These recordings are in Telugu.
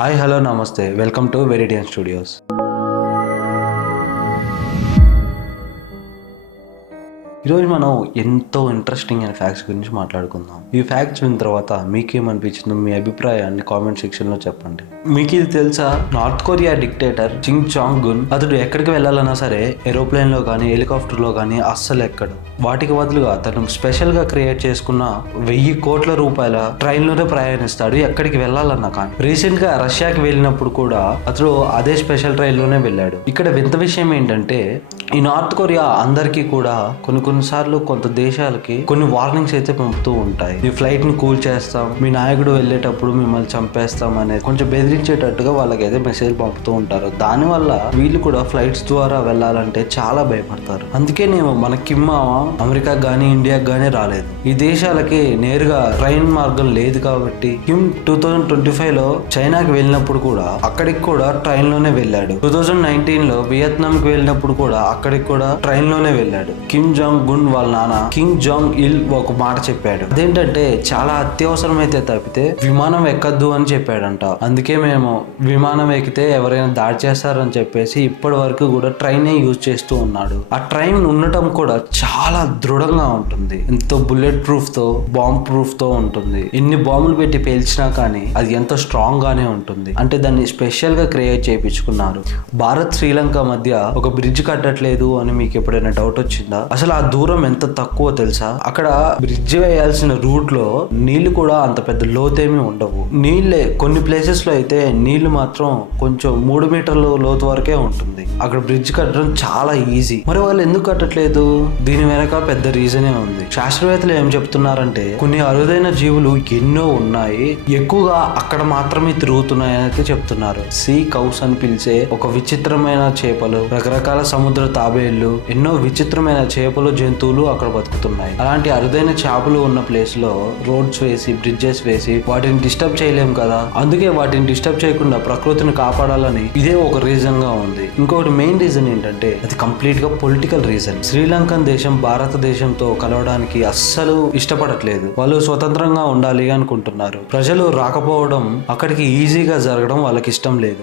హాయ్ హలో నమస్తే వెల్కమ్ టు వెరిడియన్ స్టూడియోస్. ఈరోజు మనం ఎంతో ఇంట్రెస్టింగ్ అయిన ఫ్యాక్ట్స్ గురించి మాట్లాడుకుందాం. ఈ ఫ్యాక్ట్స్ విన్న తర్వాత మీకేమనిపించిందో మీ అభిప్రాయాన్ని కామెంట్ సెక్షన్లో చెప్పండి. మీకు ఇది తెలుసా? North Korea dictator Kim Jong Un అతడు ఎక్కడికి వెళ్ళాలన్నా సరే ఏరోప్లేన్లో కానీ హెలికాప్టర్లో కానీ అస్సలు ఎక్కడు. వాటికి బదులుగా తను స్పెషల్గా క్రియేట్ చేసుకున్న 1000 కోట్ల రూపాయల ట్రైన్లోనే ప్రయాణిస్తాడు ఎక్కడికి వెళ్ళాలన్నా కానీ. రీసెంట్గా రష్యాకి వెళ్ళినప్పుడు కూడా అతడు అదే స్పెషల్ ట్రైన్లోనే వెళ్ళాడు. ఇక్కడ వింత విషయం ఏంటంటే ఈ నార్త్ కొరియా అందరికీ కూడా కొన్నిసార్లు కొంత దేశాలకి కొన్ని వార్నింగ్స్ అయితే పంపుతూ ఉంటాయి. ఈ ఫ్లైట్ ని కూల్ చేస్తాం, మీ నాయకుడు వెళ్ళేటప్పుడు మిమ్మల్ని చంపేస్తాం అనేది కొంచెం బెదిరించేటట్టుగా వాళ్ళకైతే మెసేజ్ పంపుతూ ఉంటారు. దానివల్ల వీళ్ళు కూడా ఫ్లైట్స్ ద్వారా వెళ్ళాలంటే చాలా భయపడతారు. అందుకేనేమో మన కిమ్ అమెరికా గానీ ఇండియాకి గానీ రాలేదు. ఈ దేశాలకి నేరుగా ట్రైన్ మార్గం లేదు కాబట్టి కిమ్ 2025 లో చైనాకి వెళ్ళినప్పుడు కూడా అక్కడికి కూడా ట్రైన్ లోనే వెళ్ళాడు. 2019 లో వియత్నాం కి వెళ్ళినప్పుడు కూడా అక్కడికి కూడా ట్రైన్ లోనే వెళ్ళాడు. కిమ్ జాంగ్ గున్ వాళ్ళ నాన్న కింగ్ జాంగ్ ఇల్ ఒక మాట చెప్పాడు. అదేంటంటే చాలా అత్యవసరమైతే తప్పితే విమానం ఎక్కద్దు అని చెప్పాడంట. అందుకే మేము విమానం ఎక్కితే ఎవరైనా దాడి చేస్తారని చెప్పేసి ఇప్పటి వరకు కూడా ట్రైనే యూజ్ చేస్తూ ఉన్నాడు. ఆ ట్రైన్ ఉండటం కూడా చాలా దృఢంగా ఉంటుంది. ఎంతో బుల్లెట్ ప్రూఫ్ తో బాంబ్ ప్రూఫ్ తో ఉంటుంది. ఎన్ని బాంబులు పెట్టి పేల్చినా కానీ అది ఎంతో స్ట్రాంగ్ గానే ఉంటుంది. అంటే దాన్ని స్పెషల్ గా క్రియేట్ చేయించుకున్నారు. భారత్ శ్రీలంక మధ్య ఒక బ్రిడ్జ్ కట్టట్లేదు అని మీకు ఎప్పుడైనా డౌట్ వచ్చిందా? అసలు ఆ దూరం ఎంత తక్కువ తెలుసా? అక్కడ బ్రిడ్జ్ వేయాల్సిన రూట్ లో నీళ్లు కూడా అంత పెద్ద లోతేమీ ఉండవు. నీళ్ళే కొన్ని ప్లేసెస్ లో అయితే నీళ్లు మాత్రం కొంచెం 3 మీటర్ల లోతు వరకే ఉంటుంది. అక్కడ బ్రిడ్జ్ కట్టడం చాలా ఈజీ. మరి వాళ్ళు ఎందుకు కట్టట్లేదు? దీని వెనక పెద్ద రీజనే ఉంది. శాస్త్రవేత్తలు ఏం చెప్తున్నారంటే కొన్ని అరుదైన జీవులు ఎన్నో ఉన్నాయి, ఎక్కువగా అక్కడ మాత్రమే తిరుగుతున్నాయని అయితే చెప్తున్నారు. సీ కౌస్ అని పిలిచే ఒక విచిత్రమైన చేపలు, రకరకాల సముద్ర తాబేళ్లు, ఎన్నో విచిత్రమైన చేపలు, జంతువులు అక్కడ బతుకుతున్నాయి. అలాంటి అరుదైన చేపలు ఉన్న ప్లేస్ లో రోడ్స్ వేసి బ్రిడ్జెస్ వేసి వాటిని డిస్టర్బ్ చేయలేం కదా. అందుకే వాటిని డిస్టర్బ్ చేయకుండా ప్రకృతిని కాపాడాలని ఇదే ఒక రీజన్ గా ఉంది. ఇంకొకటి మెయిన్ రీజన్ ఏంటంటే అది కంప్లీట్ గా పొలిటికల్ రీజన్. శ్రీలంకన్ దేశం భారతదేశంతో కలవడానికి అస్సలు ఇష్టపడట్లేదు. వాళ్ళు స్వతంత్రంగా ఉండాలి అనుకుంటున్నారు. ప్రజలు రాకపోవడం, అక్కడికి ఈజీగా జరగడం వాళ్ళకి ఇష్టం లేదు.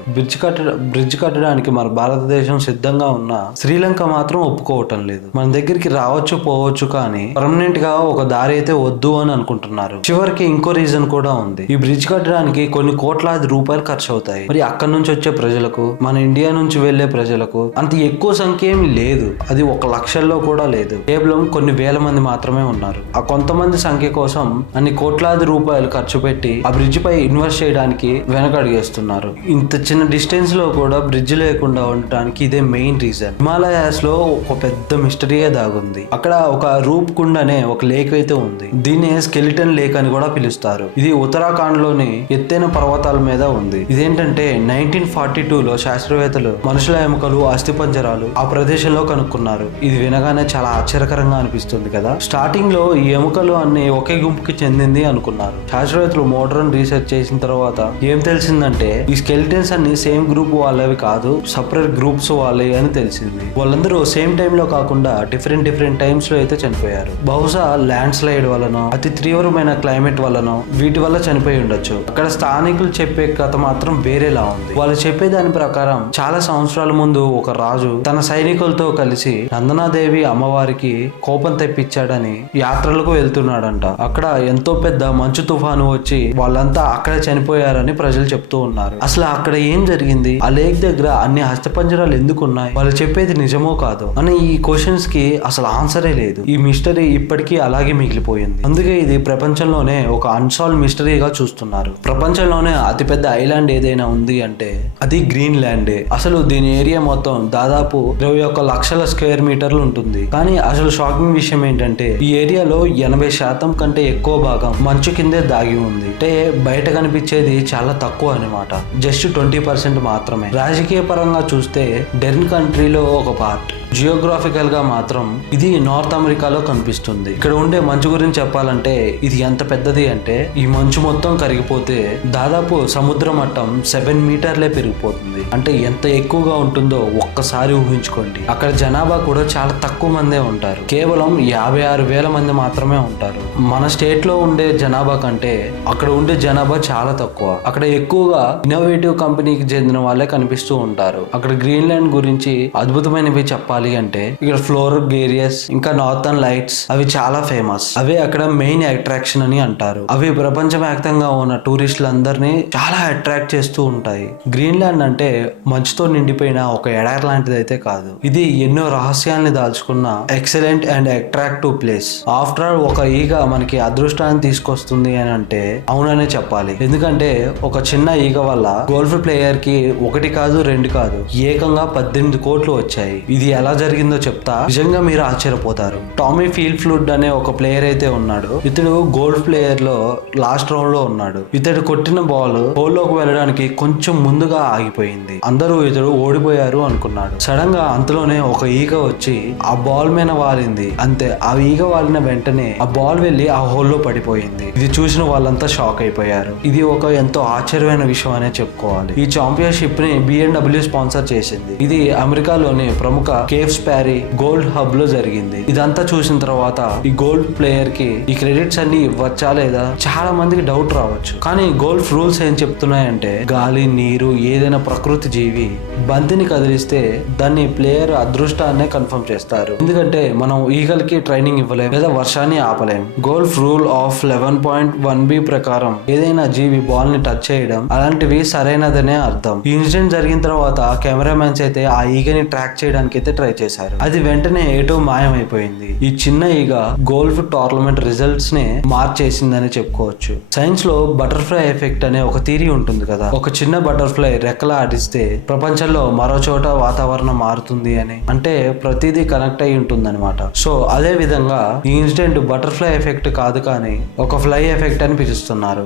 బ్రిడ్జ్ కట్టడానికి మన భారతదేశం సిద్ధంగా ఉన్నా శ్రీలంక మాత్రం ఒప్పుకోవటం లేదు. మన దగ్గరికి రావచ్చు పోవచ్చు కానీ పర్మనెంట్ గా ఒక దారి అయితే వద్దు అని అనుకుంటున్నారు. చివరికి ఇంకో రీజన్ కూడా ఉంది. ఈ బ్రిడ్జ్ కట్టడానికి కొన్ని కోట్లాది రూపాయలు ఖర్చు అవుతాయి. మరి అక్కడ నుంచి వచ్చే ప్రజలకు, మన ఇండియా నుంచి వెళ్లే ప్రజలకు అంత ఎక్కువ సంఖ్య ఏమి లేదు. అది 1 లక్షల్లో కూడా లేదు. కేవలం కొన్ని వేల మంది మాత్రమే ఉన్నారు. ఆ కొంతమంది సంఖ్య కోసం అన్ని కోట్లాది రూపాయలు ఖర్చు పెట్టి ఆ బ్రిడ్జ్ పై ఇన్వెస్ట్ చేయడానికి వెనకడిగేస్తున్నారు. ఇంత చిన్న డిస్టెన్స్ లో కూడా బ్రిడ్జ్ లేకుండా ఉండటానికి ఇదే మెయిన్ రీజన్. హిమాలయాస్ లో ఒక పెద్ద మిస్టరీయే దాగుంది. అక్కడ ఒక రూప్ కుండ్ అనే ఒక లేక్ అయితే ఉంది. దీన్ని స్కెలిటన్ లేక్ అని కూడా పిలుస్తారు. ఇది ఉత్తరాఖండ్ లోని ఎత్తైన పర్వతాల మీద ఉంది. ఇదేంటంటే 1942లో శాస్త్రవేత్తలు మనుషుల ఎముకలు, అస్థిపంజరాలు ఆ ప్రదేశంలో కనుక్కున్నారు. ఇది వినగానే చాలా ఆశ్చర్యకరంగా అనిపిస్తుంది కదా. స్టార్టింగ్ లో ఈ ఎముకలు అన్ని ఒకే గుంపుకి చెందింది అనుకున్నారు. శాస్త్రవేత్తలు మోడర్న్ రీసెర్చ్ చేసిన తర్వాత ఏం తెలిసిందంటే ఈ స్కెలిటన్స్ అన్ని సేమ్ గ్రూప్ వాళ్ళవి కాదు, సపరేట్ గ్రూప్స్ వాళ్ళవి అని తెలిసింది. వాళ్ళందరూ సేమ్ టైమ్ లో కాకుండా డిఫరెంట్ టైమ్స్ లో అయితే చనిపోయారు. బహుశా ల్యాండ్ స్లైడ్ వలన, అతి తీవ్రమైన క్లైమేట్ వలన, వీటి వల్ల చనిపోయి ఉండొచ్చు. అక్కడ స్థానికులు చెప్పే కథ మాత్రం వేరేలా ఉంది. వాళ్ళు చెప్పే దాని ప్రకారం చాలా సంవత్సరాల ముందు ఒక రాజు తన సైనికులతో కలిసి నందనాదేవి అమ్మవారికి కోపం తెప్పించాడని యాత్రలకు వెళ్తున్నాడంట. అక్కడ ఎంతో పెద్ద మంచు తుఫాను వచ్చి వాళ్ళంతా అక్కడే చనిపోయారని ప్రజలు చెప్తూ ఉన్నారు. అసలు అక్కడ ఏం జరిగింది? ఆ లేక్ దగ్గర అన్ని హస్తపంజరాలు ఎందుకు ఉన్నాయి? వాళ్ళు చెప్పేది నిజమో కాదో అని ఈ క్వశ్చన్స్ కి అసలు ఆన్సరే లేదు. ఈ మిస్టరీ ఇప్పటికీ అలాగే మిగిలిపోయింది. అందుకే ఇది ప్రపంచంలోనే ఒక అన్సాల్వ్ మిస్టరీగా చూస్తున్నారు. ప్రపంచంలోనే అతిపెద్ద ఐలాండ్ ఏదైనా ఉంది అంటే అది గ్రీన్ ల్యాండే. అసలు దీని ఏరియా మొత్తం దాదాపు 21 లక్షల స్క్వేర్ మీటర్లు ఉంటుంది. కానీ అసలు షాకింగ్ విషయం ఏంటంటే ఈ ఏరియాలో 80% కంటే ఎక్కువ భాగం మంచు కిందే దాగి ఉంది. అంటే బయట కనిపించేది చాలా తక్కువ అన్నమాట. జస్ట్ 20% మాత్రమే. రాజకీయ పరంగా చూస్తే డెర్న్ కంట్రీలో ఒక పార్ట్, జియోగ్రాఫికల్ గా మాత్రం ఇది నార్త్ అమెరికాలో కనిపిస్తుంది. ఇక్కడ ఉండే మంచు గురించి చెప్పాలంటే ఇది ఎంత పెద్దది అంటే ఈ మంచు మొత్తం కరిగిపోతే దాదాపు సముద్ర మట్టం 7 మీటర్లే పెరిగిపోతుంది. అంటే ఎంత ఎక్కువగా ఉంటుందో ఒక్కసారి ఊహించుకోండి. అక్కడ జనాభా కూడా చాలా తక్కువ మందే ఉంటారు. కేవలం 56,000 మంది మాత్రమే ఉంటారు. మన స్టేట్ లో ఉండే జనాభా కంటే అక్కడ ఉండే జనాభా చాలా తక్కువ. అక్కడ ఎక్కువగా ఇన్నోవేటివ్ కంపెనీకి చెందిన వాళ్ళే కనిపిస్తూ ఉంటారు. అక్కడ గ్రీన్లాండ్ గురించి అద్భుతమైనవి చెప్పాలి అంటే ఇక్కడ ఫ్లోర్ గేరియస్ ఇంకా నార్థన్ లైట్స్ అవి చాలా ఫేమస్. అవే అక్కడ మెయిన్ అట్రాక్షన్ అని అంటారు. అవి ప్రపంచవ్యాప్తంగా ఉన్న టూరిస్టులందరినీ చాలా అట్రాక్ట్ చేస్తూ ఉంటాయి. గ్రీన్లాండ్ అంటే మంచుతో నిండిపోయిన ఒక ఎడారి లాంటిది అయితే కాదు. ఇది ఎన్నో రహస్యాల్ని దాల్చుకున్న excellent and attractive place. After all ఒక ఈగ మనకి అదృష్టాన్ని తీసుకొస్తుంది అని అంటే అవుననే చెప్పాలి. ఎందుకంటే ఒక చిన్న ఈగ వల్ల గోల్ఫ్ ప్లేయర్ కి 1 కాదు 2 కాదు ఏకంగా 18 కోట్లు వచ్చాయి. ఇది ఎలా జరిగిందో చెప్తా, నిజంగా మీరు ఆశ్చర్యపోతారు. టామీ ఫీల్డ్ అనే ఒక ప్లేయర్ అయితే ఉన్నాడు. ఇతడు గోల్ఫ్ ప్లేయర్ లో లాస్ట్ రౌండ్ లో ఉన్నాడు. ఇతడు కొట్టిన బాల్ హోల్లోకి వెళ్ళడానికి కొంచెం ముందుగా ఆగిపోయింది. అందరూ ఇతడు ఓడిపోయారు అనుకున్నాడు. సడన్ గా అంతలోనే ఒక ఈగ వచ్చి ఆ బాల్ మీద వాలింది. అంతే, ఆ ఈగ వాలిన వెంటనే ఆ బాల్ వెళ్లి ఆ హోల్లో పడిపోయింది. ఇది చూసిన వాళ్ళంతా షాక్ అయిపోయారు. ఇది ఒక ఎంతో ఆశ్చర్యమైన విషయం అనే చెప్పుకోవాలి. ఈ ఛాంపియన్షిప్ ని BMW స్పాన్సర్ చేసింది. ఇది అమెరికాలోని ప్రముఖ కేవ్స్ ప్యారీ గోల్డ్ హబ్ లో జరిగింది. ఇదంతా చూసిన తర్వాత ఈ గోల్డ్ ప్లేయర్ కి ఈ క్రెడిట్స్ అన్ని ఇవ్వచ్చా లేదా చాలా మందికి డౌట్ రావచ్చు. కానీ గోల్ఫ్ రూల్స్ ఏం చెప్తున్నాయంటే గాలి, నీరు, ఏదైనా ప్రకృతి జీవి బంతిని కదిలిస్తే దాన్ని ప్లేయర్ అదృష్టాన్నే కన్ఫర్మ్ చేస్తారు. ఎందుకంటే మనం ఈగల్ కి ట్రైనింగ్ ఇవ్వలేం లేదా వర్షాన్ని ఆపలేం. గోల్ఫ్ రూల్ ఆఫ్ 11.1b ప్రకారం ఏదైనా జీవి బాల్ ని టచ్ చేయడం అలాంటివి సరైనదనే అర్థం. ఈ ఇన్సిడెంట్ జరిగిన తర్వాత కెమెరామెన్స్ అయితే ఆ ఈగని ట్రాక్ చేయడానికి అయితే ట్రై చేశారు. అది వెంటనే ఏటో మాయమైపోయింది. ఈ చిన్న ఈగ గోల్ఫ్ టోర్నమెంట్ రిజల్ట్స్ ని మార్చేసిందని చెప్పుకోవచ్చు. సైన్స్ లో బటర్ఫ్లై ఎఫెక్ట్ అనే ఒక థియరీ ఉంటుంది కదా. ఒక చిన్న బటర్ఫ్లై రెక్కల ఆడిస్తే ప్రపంచంలో మరో చోట వాతావరణం మారుతుంది అని. అంటే ప్రతిదీ కనెక్ట్ అయి ఉంటుంది అనమాట. సో అదే విధంగా ఈ ఇన్సిడెంట్ బటర్ఫ్లై ఎఫెక్ట్ కాదు కానీ ఒక ఫ్లై ఎఫెక్ట్ అని పిలుస్తున్నారు.